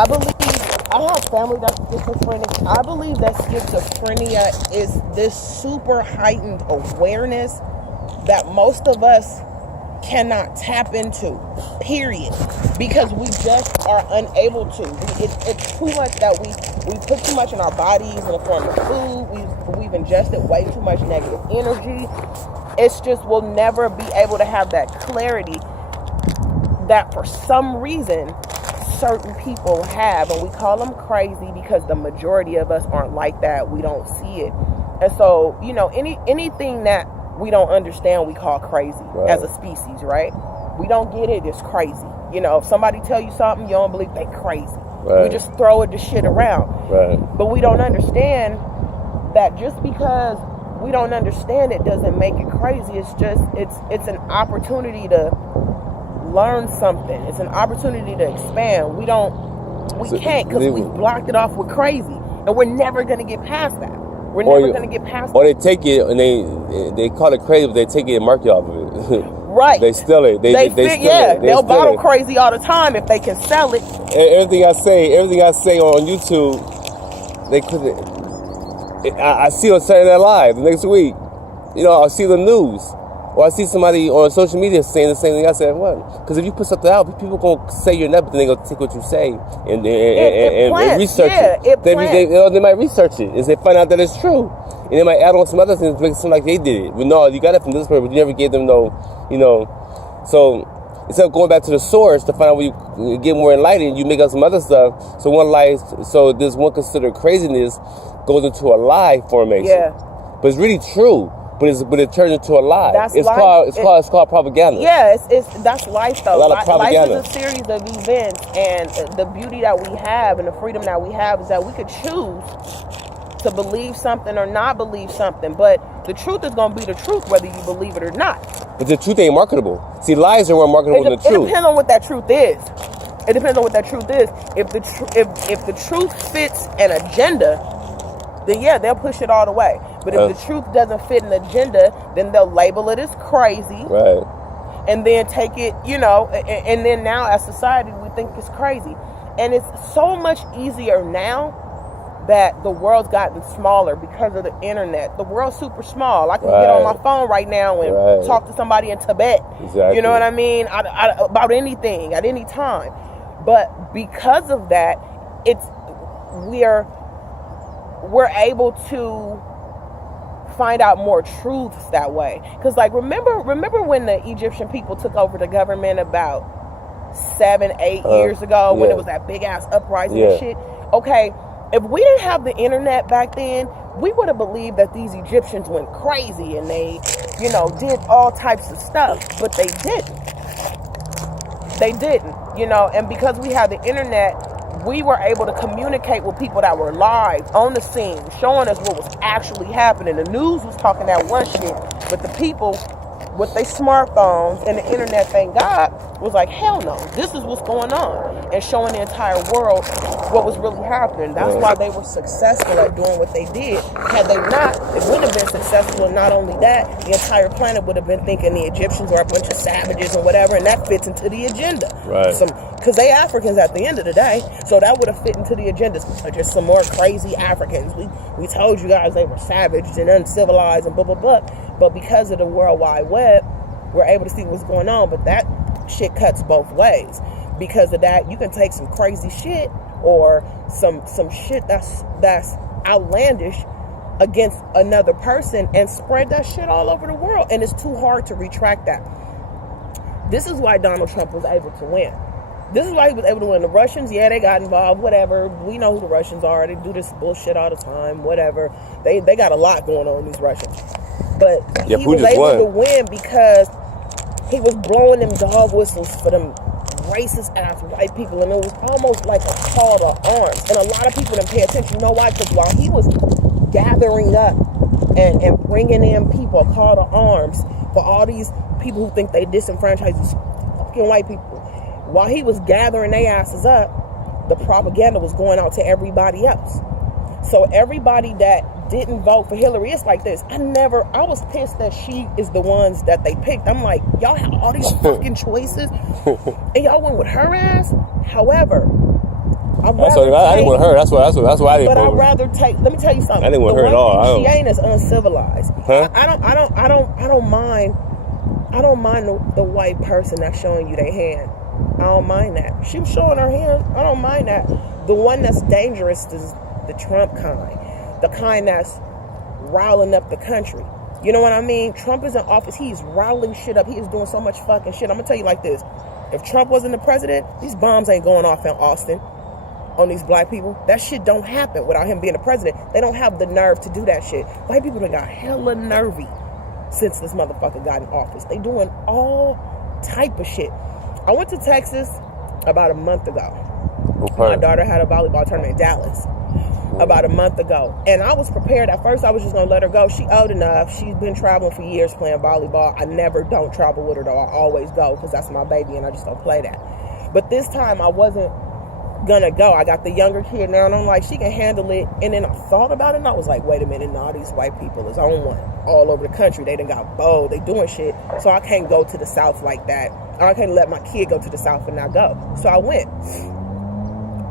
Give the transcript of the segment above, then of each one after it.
I believe I have family that's schizophrenic. I believe that schizophrenia is this super heightened awareness that most of us cannot tap into, period, because we just are unable to. It's too much that we put too much in our bodies in the form of food. We've ingested way too much negative energy. It's just we'll never be able to have that clarity that for some reason certain people have, and we call them crazy because the majority of us aren't like that. We don't see it. And so, you know, anything that we don't understand, we call crazy as a species, right? We don't get it, it's crazy. You know, if somebody tell you something, you don't believe they crazy. Right. We just throw the shit around. Right. But we don't understand that just because we don't understand it doesn't make it crazy. It's just, it's an opportunity to learn something. It's an opportunity to expand. We can't because we've blocked it off with crazy. And we're never going to get past that. We're never going to get past or they take it and they call it crazy, but they take it and mark you off of it. Right. They steal it. They steal it. They'll bottle crazy all the time if they can sell it. And everything I say on YouTube, they couldn't. I see on Saturday Night Live the next week. You know, I see the news. Or I see somebody on social media saying the same thing I said. What? Because if you put something out, people gonna say you're not, but then they gonna take what you say and research it. They might research it, and they find out that it's true, and they might add on some other things to make it seem like they did it. But no, you got it from this person, but you never gave them no, you know. So instead of going back to the source to find out where you get more enlightened, you make up some other stuff. So this one considered craziness goes into a lie formation. Yeah. But it's really true. But it turns into a lie. It's called propaganda. Yeah, that's life though. A lot of propaganda. Life is a series of events, and the beauty that we have and the freedom that we have is that we could choose to believe something or not believe something. But the truth is going to be the truth whether you believe it or not. But the truth ain't marketable. See, lies are more marketable than the truth. It depends on what that truth is. It depends on what that truth is. If the truth fits an agenda, then yeah, they'll push it all the way. But if the truth doesn't fit an agenda, then they'll label it as crazy. Right. And then take it, you know, and then now as society, we think it's crazy. And it's so much easier now that the world's gotten smaller because of the internet. The world's super small. I can get on my phone right now and talk to somebody in Tibet. Exactly. You know what I mean? About anything, at any time. But because of that, we're able to find out more truths that way. Because like remember when the Egyptian people took over the government about 7-8 years ago, when it was that big ass uprising and shit? Okay, if we didn't have the internet back then, we would have believed that these Egyptians went crazy and they, you know, did all types of stuff, but they didn't, you know. And because we had the internet, we were able to communicate with people that were live on the scene, showing us what was actually happening. The news was talking that one shit, but the people with their smartphones and the internet, thank God, was like, hell no, this is what's going on, and showing the entire world what was really happening. That's why they were successful at doing what they did. Had they not, it wouldn't have been successful. And not only that, the entire planet would have been thinking the Egyptians were a bunch of savages and whatever, and that fits into the agenda. Right. Because they Africans at the end of the day, so that would have fit into the agenda. Just some more crazy Africans. We told you guys they were savage and uncivilized and blah, blah, blah. But because of the World Wide Web, we're able to see what's going on. But that shit cuts both ways. Because of that, you can take some crazy shit or some shit that's outlandish against another person and spread that shit all over the world. And it's too hard to retract that. This is why Donald Trump was able to win. This is why he was able to win. The Russians, yeah, they got involved, whatever. We know who the Russians are. They do this bullshit all the time, whatever. They got a lot going on, these Russians. But he was able to win because he was blowing them dog whistles for them racist ass white people, and it was almost like a call to arms. And a lot of people didn't pay attention. You know why? Because while he was gathering up and bringing in people, a call to arms for all these people who think they disenfranchise these fucking white people, while he was gathering their asses up, the propaganda was going out to everybody else. So everybody that didn't vote for Hillary, it's like this. I was pissed that she is the ones that they picked. I'm like, y'all have all these fucking choices and y'all went with her ass. However, I didn't want her. That's why I didn't. But I'd rather take. Let me tell you something. I didn't want her at all. She ain't as uncivilized. Huh? I don't mind. I don't mind the white person that's showing you their hand. I don't mind that. She was showing her hand. I don't mind that. The one that's dangerous is the Trump kind. The kind that's riling up the country. You know what I mean? Trump is in office. He's riling shit up. He is doing so much fucking shit. I'm going to tell you like this. If Trump wasn't the president, these bombs ain't going off in Austin on these black people. That shit don't happen without him being the president. They don't have the nerve to do that shit. White people done got hella nervy since this motherfucker got in office. They doing all type of shit. I went to Texas about a month ago. Okay. My daughter had a volleyball tournament in Dallas about a month ago. And I was prepared. At first, I was just going to let her go. She old enough. She's been traveling for years playing volleyball. I never don't travel with her, though. I always go because that's my baby, and I just don't play that. But this time, I wasn't going to go. I got the younger kid now, and I'm like, she can handle it. And then I thought about it, and I was like, wait a minute. Now these white people is on one all over the country. They done got bold. They doing shit. So I can't go to the South like that. I can't let my kid go to the South and not go. So I went.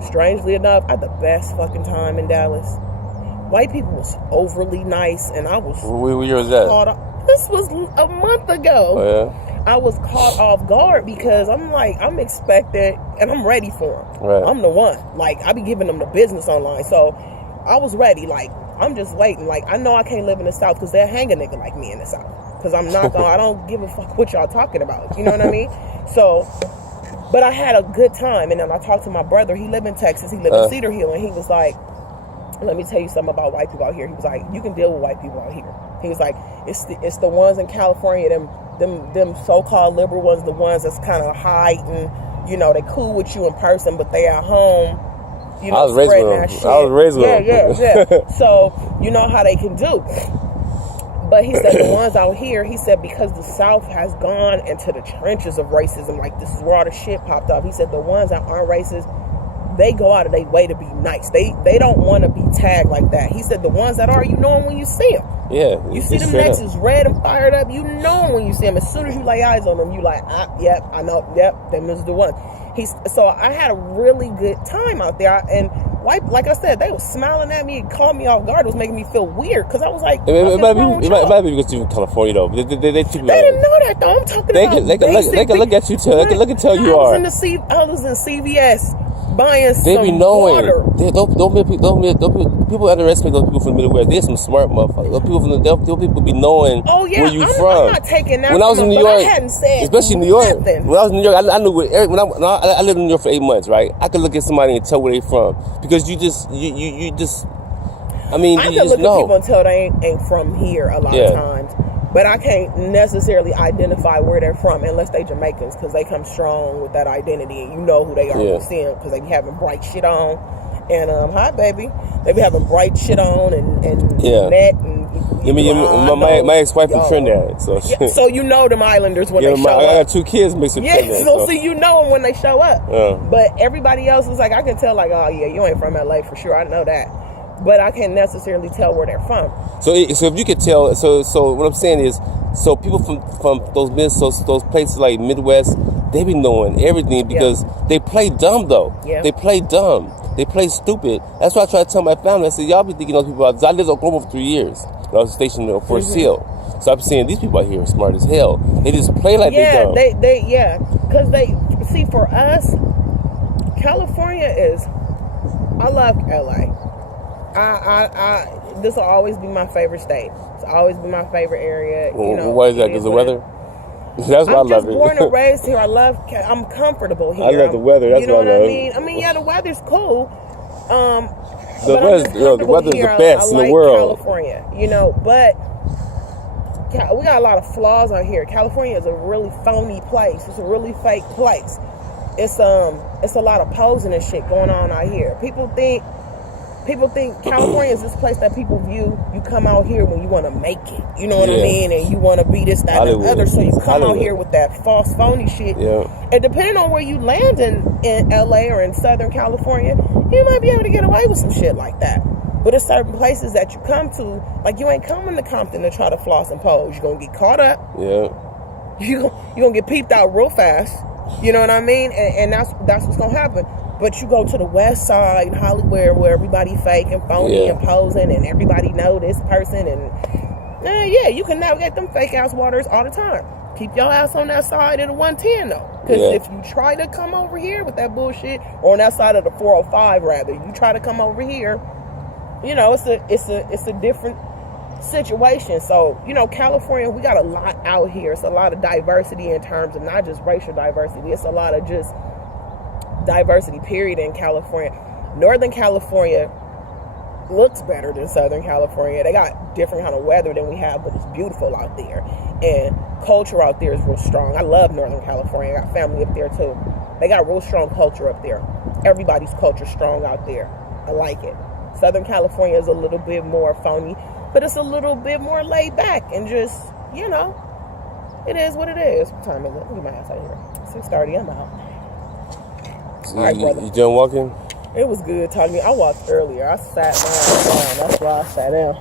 Strangely enough, I had the best fucking time in Dallas. White people was overly nice, and I was... What year was that? This was a month ago. Oh, yeah? I was caught off guard because I'm expected, and I'm ready for them. Right. I'm the one. Like, I be giving them the business online. So, I was ready. Like, I'm just waiting. Like, I know I can't live in the South because they'll hang a nigga like me in the South. Because I'm not going... I don't give a fuck what y'all talking about. You know what I mean? So... But I had a good time, and then I talked to my brother. He lived in Texas. He lived in Cedar Hill, and he was like, let me tell you something about white people out here. He was like, you can deal with white people out here. He was like, it's the ones in California, them so-called liberal ones, the ones that's kind of hiding, you know, they cool with you in person, but they at home, you know, spreading that shit. I was raised with them. Yeah. So, you know how they can do. But he said the ones out here, he said because the South has gone into the trenches of racism, like this is where all the shit popped up. He said the ones that aren't racist, they go out of their way to be nice. They don't want to be tagged like that. He said the ones that are, you know them when you see them. Yeah. You see them necks is red and fired up, you know them when you see them. As soon as you lay eyes on them, you like, yep, I know, yep, them is the one. So I had a really good time out there, and like I said, they was smiling at me and caught me off guard. It was making me feel weird because I was like, it might be because you're in California though. They didn't know that though. I'm talking about they can look at you too. They can tell you are. I was in CVS buying some they be knowing. water. People underestimate those people from the Midwest. They're some smart motherfuckers. Those people be knowing where you from. I'm not taking that. When I was in New York, especially New York, nothing. when I was in New York, I knew I lived in New York for 8 months, right? I could look at somebody and tell where they from because you just I can look at people and tell they ain't from here a lot of times. But I can't necessarily identify where they're from unless they Jamaicans because they come strong with that identity and you know who they are when you see them because they be having bright shit on. And hi baby, they be having bright shit on and net and. My ex-wife from Trinidad, so so you know them Islanders when they show up. I got 2 kids mixed with Trinidad. So see, you know them when they show up. But everybody else is like, I can tell like, oh yeah, you ain't from LA for sure. I know that. But I can't necessarily tell where they're from. So if you could tell, so what I'm saying is, so people from those places like Midwest, they be knowing everything because they play dumb though. Yeah. They play dumb. They play stupid. That's why I try to tell my family. I said, y'all be thinking those people out. I lived in Oklahoma for 3 years. I was stationed in Fort Sill. So I'm saying these people out here are smart as hell. They just play like they dumb. Because they see for us, California is. I love LA. This will always be my favorite state. It's always be my favorite area. Why is that? Because the weather? That's why I love it. I'm just born and raised here. I'm comfortable here. I love the weather. That's what I love. I mean, yeah, the weather's cool. The weather's the best in the world. California, but we got a lot of flaws out here. California is a really phony place. It's a really fake place. It's a lot of posing and shit going on out here. People think California is this place that people view. You come out here when you want to make it. You know what I mean? And you want to be this, that, and the other. So you come out here with that false, phony shit. Yeah. And depending on where you land in LA or in Southern California, you might be able to get away with some shit like that. But there's certain places that you come to, like you ain't coming to Compton to try to floss and pose. You're going to get caught up. Yeah. You're going to get peeped out real fast. You know what I mean? And that's what's going to happen. But you go to the west side, Hollywood, where everybody fake and phony and posing, and everybody know this person, and yeah, you can navigate them fake ass waters all the time. Keep your ass on that side of the 110 though, because if you try to come over here with that bullshit, or on that side of the 405 rather, you try to come over here, you know, it's a different situation. So, you know, California, we got a lot out here. It's a lot of diversity in terms of not just racial diversity. It's a lot of just diversity, period, in California. Northern California looks better than Southern California. They got different kind of weather than we have, but it's beautiful out there. And culture out there is real strong. I love Northern California. I got family up there too. They got real strong culture up there. Everybody's culture strong out there. I like it. Southern California is a little bit more phony, but it's a little bit more laid back and just, you know, it is what it is. What time is it? Look at my ass out here. 6:30, I'm out. So all right, brother. You done walking? It was good talking. I walked earlier. I sat down. That's why I sat down.